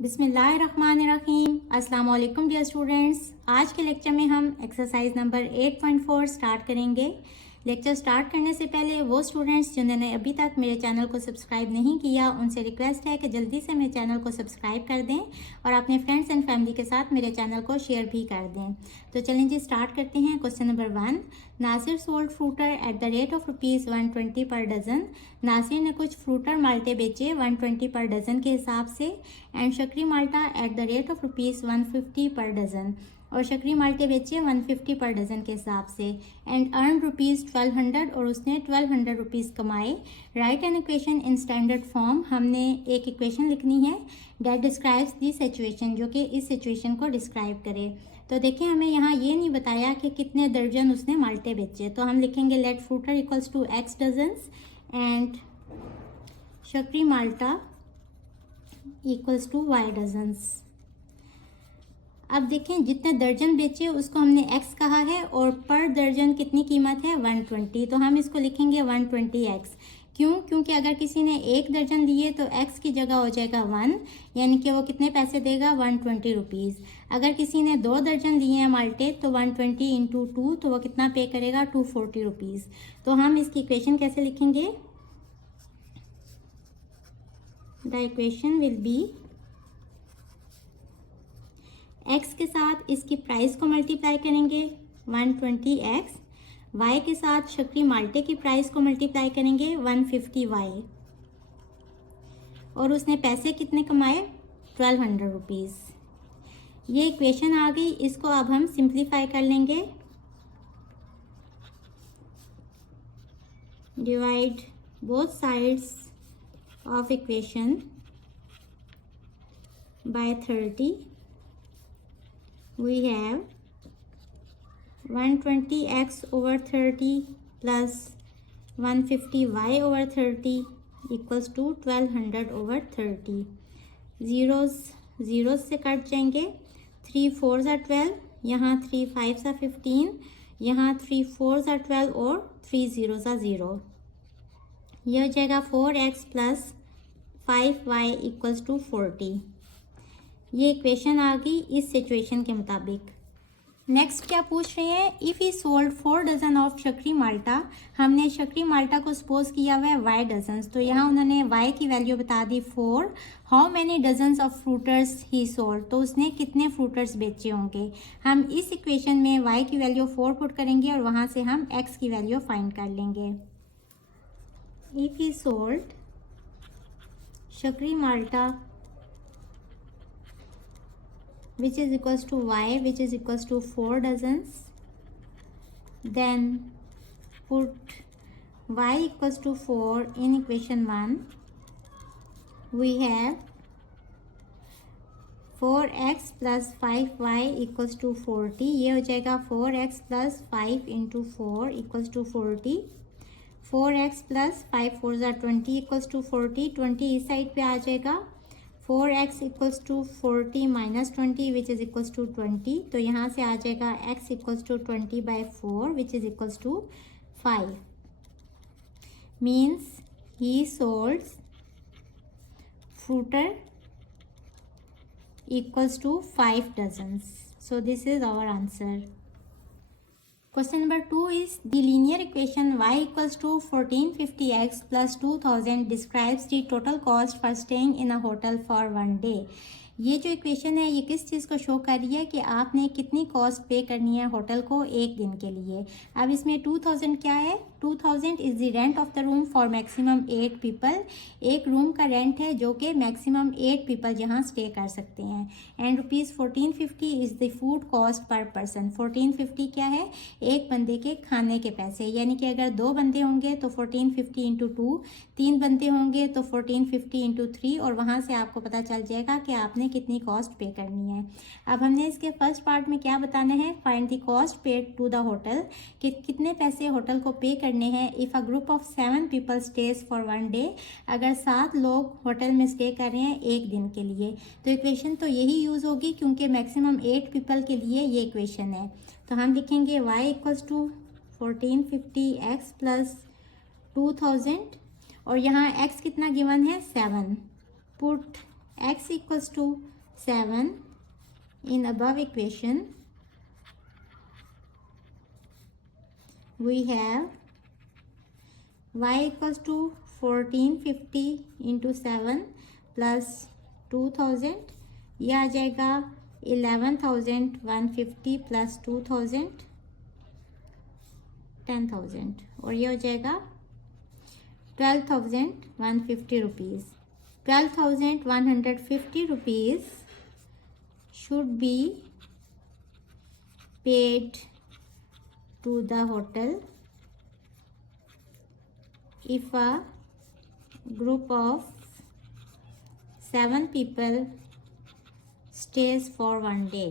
बिस्मिल्लाहिर्रहमानिर्रहीम। अस्सलाम वालेकुम डियर स्टूडेंट्स। आज के लेक्चर में हम एक्सरसाइज नंबर 8.4 स्टार्ट करेंगे। लेक्चर स्टार्ट करने से पहले वो स्टूडेंट्स जिन्होंने अभी तक मेरे चैनल को सब्सक्राइब नहीं किया उनसे रिक्वेस्ट है कि जल्दी से मेरे चैनल को सब्सक्राइब कर दें और अपने फ्रेंड्स एंड फैमिली के साथ मेरे चैनल को शेयर भी कर दें। तो चलें जी स्टार्ट करते हैं। Question number 1, Nasir sold fruiter at the rate of ₹120 per dozen. Nasir ने कुछ फ्रूटर माल्टे बेचे 120 पर डज़न के हिसाब से एंड शक्री माल्टा at the rate of ₹150 per dozen, और शक्री माल्टे बेचे 150 पर डज़न के हिसाब से एंड अर्न ₹1200 और उसने ₹1200 कमाए। Right an equation in standard form. हमने एक इक्वेशन लिखनी है डेट डिस्क्राइब्स दी सिचुएशन, जो कि इस सिचुएशन को डिस्क्राइब करे। तो देखिए हमें यहाँ ये नहीं बताया कि कितने दर्जन उसने माल्टे बेचे, तो हम लिखेंगे let fruiter equals to X dozens and शक्री माल्टा इक्वल्स टू Y डजन्स। अब देखें जितने दर्जन बेचे उसको हमने x कहा है और पर दर्जन कितनी कीमत है 120, तो हम इसको लिखेंगे 120x। क्यों? क्योंकि अगर किसी ने एक दर्जन दिए तो x की जगह हो जाएगा 1, यानी कि वो कितने पैसे देगा 120 रुपीज़। अगर किसी ने 2 दर्जन दिए हैं माल्टे तो 120 इंटू 2 तो वो कितना पे करेगा 240 रुपीज़। तो हम इसकी इक्वेशन कैसे लिखेंगे? The equation will B x के साथ इसकी प्राइस को मल्टीप्लाई करेंगे 120x, y के साथ शक्री माल्टे की प्राइस को मल्टीप्लाई करेंगे 150y, और उसने पैसे कितने कमाए 1200 रुपीज़। ये इक्वेशन आ गई। इसको अब हम सिंप्लीफाई कर लेंगे। Divide both sides of equation by 30। We have 120x over 30 plus 150y over 30 equals to 1200 over 30। Zeros से कट जाएंगे। 3 4 are 12, यहाँ 3 5 are 15, यहाँ 3 4 are 12 और 3 0 are 0। यह हो जाएगा 4x plus 5y equals to 40। ये इक्वेशन आ गई इस सिचुएशन के मुताबिक। नेक्स्ट क्या पूछ रहे हैं? If he sold 4 dozen of शक्री माल्टा। हमने शक्री माल्टा को सपोज किया हुआ है y डजन्स, तो यहाँ उन्होंने y की वैल्यू बता दी 4। How many dozens of fruiters he sold, तो उसने कितने फ्रूटर्स बेचे होंगे। हम इस इक्वेशन में y की वैल्यू 4 पुट करेंगे और वहाँ से हम x की वैल्यू फाइंड कर लेंगे। इफ़ ही सोल्ड शक्री माल्टा which is equals to y which is equals to 4 dozens, then put y equals to 4 in equation 1। we have 4x plus 5y equals to 40। ये हो जाएगा 4x plus 5 into 4 equals to 40। 4x plus 5 4s are 20 equals to 40। 20 इस side पे आ जाएगा। 4x equals to 40 minus 20 which is equals to 20, तो यहाँ से आ जाएगा x equals to 20 by 4 which is equals to 5। means he sold fruiter equals to 5 dozens। so this is our answer। Question number 2 is the linear equation y equals to 1450x plus 2000 describes the total cost for staying in a hotel for 1 day। ये जो equation है ये किस चीज़ को show कर रही है कि आपने कितनी कॉस्ट पे करनी है होटल को एक दिन के लिए। अब इसमें 2000 क्या है? 2000 is the rent of the room for maximum 8 people. एक रूम का रेंट है जो कि मैक्सिमम 8 पीपल यहाँ स्टे कर सकते हैं। And ₹1450 is the food cost per person. 1450 क्या है? एक बंदे के खाने के पैसे, यानी कि अगर 2 बंदे होंगे तो 1450 इंटू 2, 3 बंदे होंगे तो 1450 इंटू 3, और वहाँ से आपको पता चल जाएगा कि आपने कितनी कॉस्ट पे करनी है। अब हमने इसके फर्स्ट पार्ट में क्या बताना है? Find the cost paid to the hotel, कि कितने पैसे होटल को पे करने हैं। If a group of 7 people stays for 1 day, अगर 7 लोग होटल में स्टे कर रहे हैं एक दिन के लिए, तो इक्वेशन तो यही यूज़ होगी क्योंकि मैक्सिमम 8 पीपल के लिए ये इक्वेशन है। तो हम लिखेंगे y equals to 1450x plus 2000 और यहाँ x कितना गिवन है 7। Put x equals to 7 in above equation, we have y equals to 1450 into 7 plus 2000, ये आ जाएगा 11,150 प्लस 2000 10,000, और ये हो जाएगा 12,150 rupees. 12,150 rupees should be paid to the hotel if a group of 7 people stays for 1 day.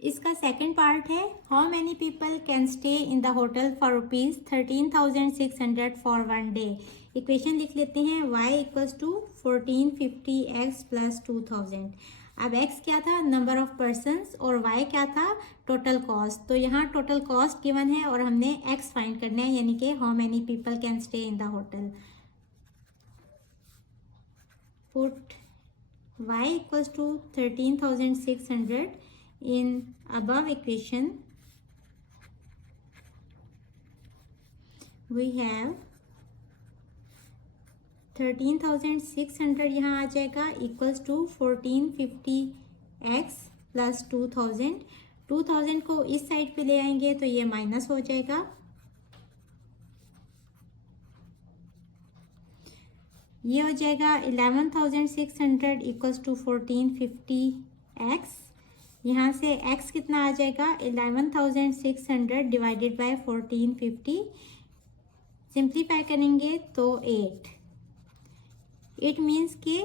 इसका second part है, how many people can stay in the hotel for rupees 13,600 for 1 day. Equation लिख लेते हैं, y equals to 1450x plus 2000. अब x क्या था, number of persons, और y क्या था, टोटल कॉस्ट. तो यहाँ टोटल कॉस्ट गिवन है और हमने x फाइंड करना है, यानी कि how many people can stay in the hotel. Put y equals to 13,600 in above equation. We have 13,600 यहाँ आ जाएगा इक्वल्स टू 1450x प्लस 2000. 2000 को इस साइड पे ले आएंगे तो ये माइनस हो जाएगा. ये हो जाएगा 11,600 इक्वल्स टू 1450x. यहाँ से x कितना आ जाएगा, 11,600 डिवाइडेड बाय 1450. सिंप्लीफाई करेंगे तो 8. इट मीन्स कि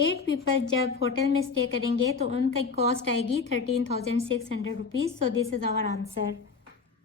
8 पीपल जब होटल में स्टे करेंगे तो उनका कॉस्ट आएगी 13,600 rupees. So this is our answer.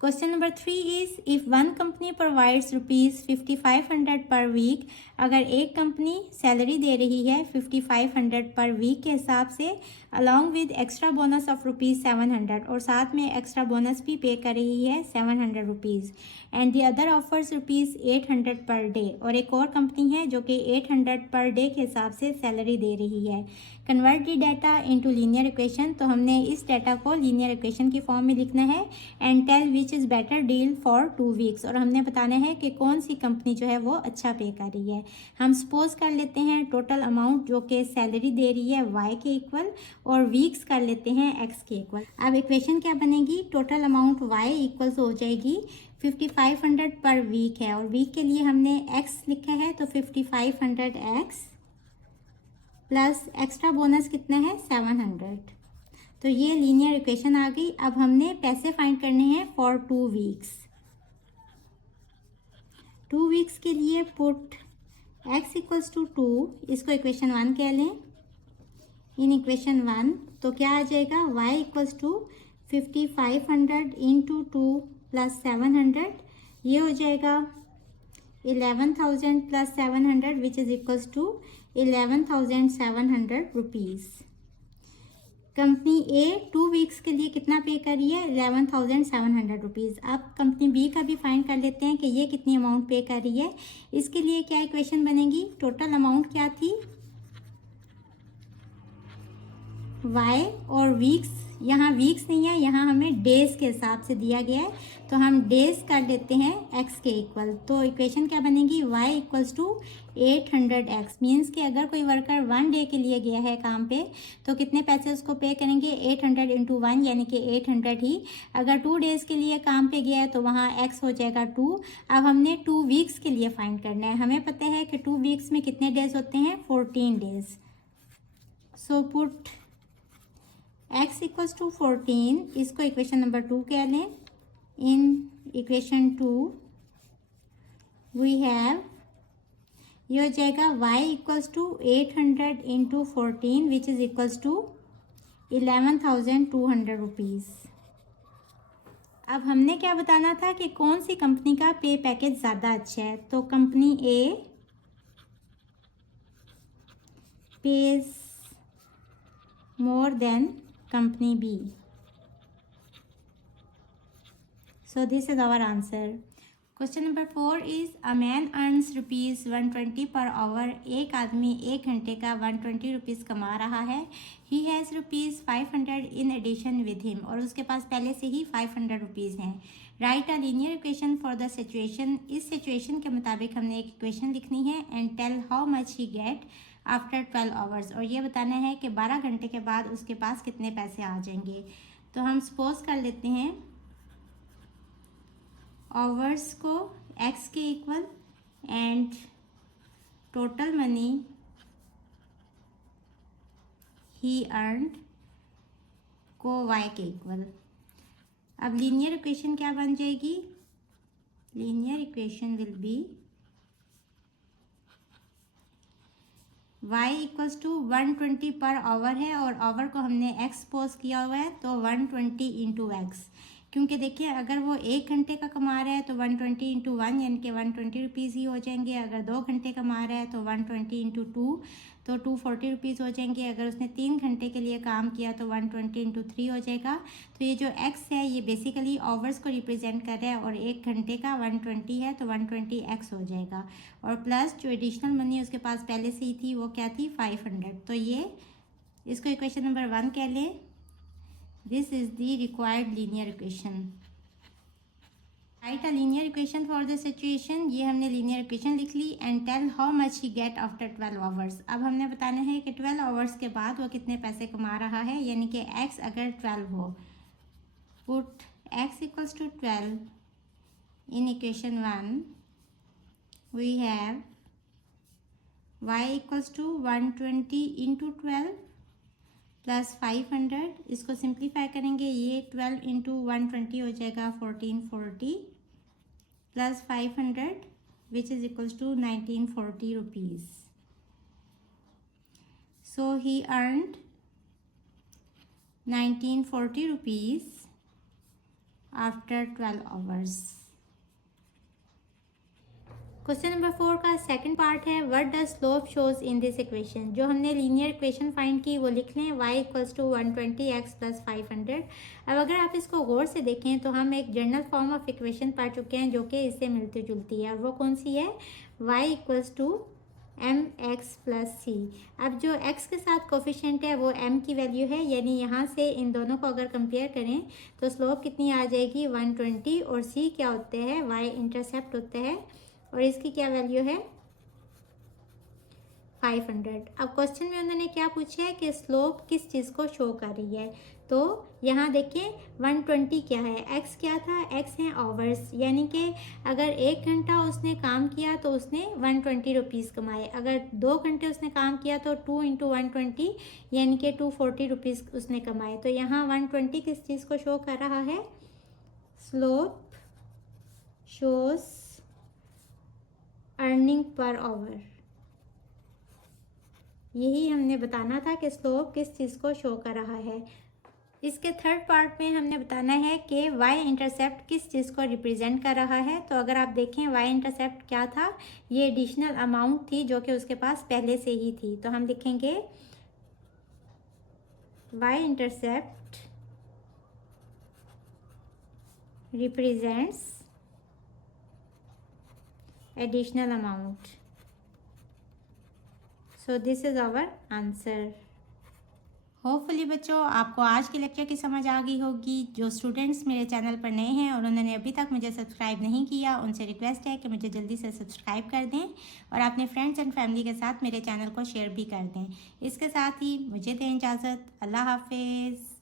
Question number 3 is, if one company provides rupees 5,500 per week. अगर एक कंपनी सैलरी दे रही है 5,500 पर वीक के हिसाब से, along with extra bonus of rupees 700, और साथ में एक्स्ट्रा बोनस भी पे कर रही है 700 rupees, and the other offers rupees 800 per day. और एक और कंपनी है जो कि 800 पर डे के हिसाब से सैलरी दे रही है. Convert the data into linear equation. तो हमने इस डाटा को लीनियर इक्वेशन की फॉर्म में लिखना है. And tell which is better deal for 2 weeks. और हमने बताना है कि कौन सी कंपनी जो है वो अच्छा पे कर रही है. हम सपोज कर लेते हैं टोटल अमाउंट जो कि सैलरी दे रही है y के इक्वल, और वीक्स कर लेते हैं x के इक्वल. अब इक्वेशन क्या बनेगी, टोटल अमाउंट y इक्वल्स हो जाएगी 5,500 पर वीक है, और वीक के लिए हमने x लिखा है तो 5,500x प्लस एक्स्ट्रा बोनस कितना है 700. तो ये लीनियर इक्वेशन आ गई. अब हमने पैसे फाइंड करने हैं फॉर 2 वीक्स. 2 वीक्स के लिए पुट x इक्वल्स टू 2, इसको इक्वेशन 1 कह लें. इन इक्वेशन 1 तो क्या आ जाएगा, y equals to 5,500 into 2 plus 700. ये हो जाएगा 11,000 plus 700 which is equals to 11,700 rupees. Company A 2 weeks के लिए कितना पे कर रही है, 11,700 रुपीज़. अब कंपनी बी का भी फाइंड कर लेते हैं कि ये कितनी अमाउंट पे कर रही है. इसके लिए क्या इक्वेशन बनेगी, टोटल अमाउंट क्या थी y, और वीक्स, यहाँ वीक्स नहीं है, यहाँ हमें डेज के हिसाब से दिया गया है, तो हम डेज कर लेते हैं x के इक्वल. तो इक्वेशन क्या बनेगी, y equals to 800x. Means कि अगर कोई वर्कर 1 डे के लिए गया है काम पे तो कितने पैसे उसको पे करेंगे, 800 इंटू 1 यानी कि 800 ही. अगर 2 डेज़ के लिए काम पे गया है तो वहाँ x हो जाएगा 2. अब हमने 2 वीक्स के लिए फाइंड करना है. हमें पता है कि 2 वीक्स में कितने डेज होते हैं, 14 days. So put x equals to 14, इसको इक्वेशन नंबर 2 कह लें. इन इक्वेशन 2 वी हैव, ये हो जाएगा y equals to 800 into 14 which is equals to 11,200 rupees. अब हमने क्या बताना था कि कौन सी कंपनी का पे पैकेज ज़्यादा अच्छा है. तो company A pays more than company B. So this is our answer. Question number 4 is a man earns ₹120 per our. एक आदमी 1 घंटे का 120 रुपीज़ कमा रहा है। He has ₹500 in addition with him, और उसके पास पहले से ही 500 रुपीज़ हैं। Write a linear equation for the situation. इस सिचुएशन के मुताबिक हमने एक इक्वेशन लिखनी है। And tell how much he get after 12 hours, और ये बताना है कि 12 घंटे के बाद उसके पास कितने पैसे आ जाएंगे। तो हम सपोज कर लेते हैं आवर्स को x के equal and total money he earned को y के इक्वल। अब लीनियर इक्वेशन क्या बन जाएगी? Linear equation will be y equals to 120 per our है, और आवर को हमने x सपोज किया हुआ है, तो 120 इंटू एक्स। क्योंकि देखिए अगर वो 1 घंटे का कमा रहा है तो 120 इंटू 1 यानी कि 120 रुपीज़ ही हो जाएंगे। अगर 2 घंटे कमा रहा है तो 120 इंटू 2 तो 240 रुपीज़ हो जाएंगे। अगर उसने 3 घंटे के लिए काम किया तो 120 इंटू 3 हो जाएगा। तो ये जो x है ये बेसिकली आवर्स को रिप्रेजेंट कर रहा है, और 1 घंटे का 120 है तो 120x हो जाएगा। और प्लस जो एडिशनल मनी उसके पास पहले से ही थी वो क्या थी? 500। तो ये इसको इक्वेशन नंबर 1 कह लें। This is the required linear equation. Write a linear equation for the situation. ये हमने linear equation लिख ली। And tell how much he get after 12 hours. अब हमने बताना है कि 12 hours के बाद वो कितने पैसे कमा रहा है, यानी कि x अगर 12 हो। Put x equals to 12 in equation 1. We have y equals to 120 into 12 plus 500। इसको सिंप्लीफाई करेंगे, ये 12 इंटू 120 हो जाएगा 1440 plus 500 which is equals to 1940 rupees. So he earned 1940 rupees after 12 hours. Question number 4 का सेकंड पार्ट है what does slope shows in this equation. जो हमने linear equation find की वो लिख लें, y equals to 120x plus 500। अब अगर आप इसको गौर से देखें तो हम एक जनरल फॉर्म ऑफ इक्वेशन पढ़ चुके हैं जो कि इससे मिलती जुलती है, और वो कौन सी है? y equals to mx plus c। अब जो x के साथ कोफिशिएंट है वो m की वैल्यू है, यानी यहाँ से इन दोनों को अगर कंपेयर करें तो स्लोप कितनी आ जाएगी? 120, और c क्या होते हैं? y इंटरसेप्ट होते हैं, और इसकी क्या वैल्यू है? 500। अब क्वेश्चन में उन्होंने क्या पूछा है कि स्लोप किस चीज़ को शो कर रही है। तो यहाँ देखिए 120 क्या है? x क्या था? x है आवर्स, यानी कि अगर 1 घंटा उसने काम किया तो उसने 120 रुपीज़ कमाए। अगर 2 घंटे उसने काम किया तो 2 इंटू 120 यानी कि 240 रुपीज़ उसने कमाए। तो यहाँ 120 किस चीज़ को शो कर रहा है? Slope shows earning per hour. यही हमने बताना था कि स्लोप किस चीज़ को शो कर रहा है। इसके थर्ड पार्ट में हमने बताना है कि y इंटरसेप्ट किस चीज़ को रिप्रेजेंट कर रहा है। तो अगर आप देखें y इंटरसेप्ट क्या था? ये एडिशनल अमाउंट थी जो कि उसके पास पहले से ही थी। तो हम लिखेंगे y intercept represents additional amount. So this is our answer. Hopefully बच्चों आपको आज के लेक्चर की समझ आ गई होगी। जो स्टूडेंट्स मेरे चैनल पर नए हैं और उन्होंने अभी तक मुझे सब्सक्राइब नहीं किया, उनसे रिक्वेस्ट है कि मुझे जल्दी से सब्सक्राइब कर दें और अपने फ्रेंड्स एंड फैमिली के साथ मेरे चैनल को शेयर भी कर दें। इसके साथ ही मुझे दें इजाज़त। अल्लाह हाफिज़।